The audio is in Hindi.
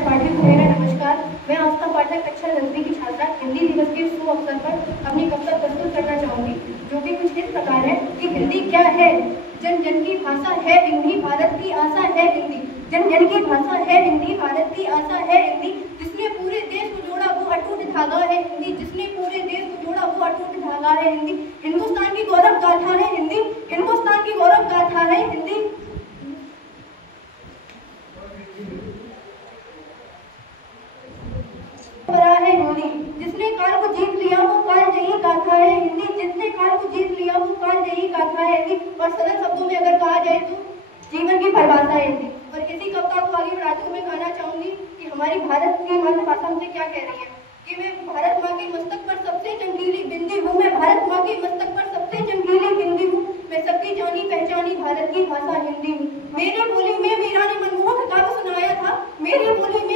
पाठक को मेरा नमस्कार। मैं आस्था पाठक कक्षा 10वीं की छात्रा हिंदी दिवस के शुभ अवसर पर अपनी कविता प्रस्तुत करना चाहूंगी, जो कि कुछ इस प्रकार है कि हिंदी क्या है। जन जन की भाषा है हिंदी, भारत की आशा है हिंदी। जन जन की भाषा है हिंदी, भारत की आशा है हिंदी। जिसने पूरे देश को जोड़ा वो अटूट धागा है हिंदी। जिसने पूरे देश को जोड़ा वो अटूट धागा है हिंदी। हिंदुस्तान की गौरव गाथा है हिंदी। हिंदुस्तान की गौरव गाथा है हिंदी। है हिंदी। जिसने काल को जीत लिया वो काल जयी गाथा है हिंदी। जिसने काल को जीत लिया वो काल जयी गाथा है हिंदी। और सरल शब्दों में अगर कहा जाए तो जीवन की परिभाषा है हिंदी। और इसी कविता को आगे बढ़ाते हुए मैं कहना चाहूंगी कि हमारी भारत की मातृभाषा हमसे क्या कह रही है कि मैं भारत माँ के मस्तक पर सबसे चमकीली बिंदी हूँ। मैं भारत माँ के मस्तक पर सबसे चमकीली बिंदी हूँ। मैं सबकी जानी पहचानी भारत की भाषा हिंदी हूँ। मेरी बोली में मीरा ने मनमोहक काव्य सुनाया था। मेरी बोली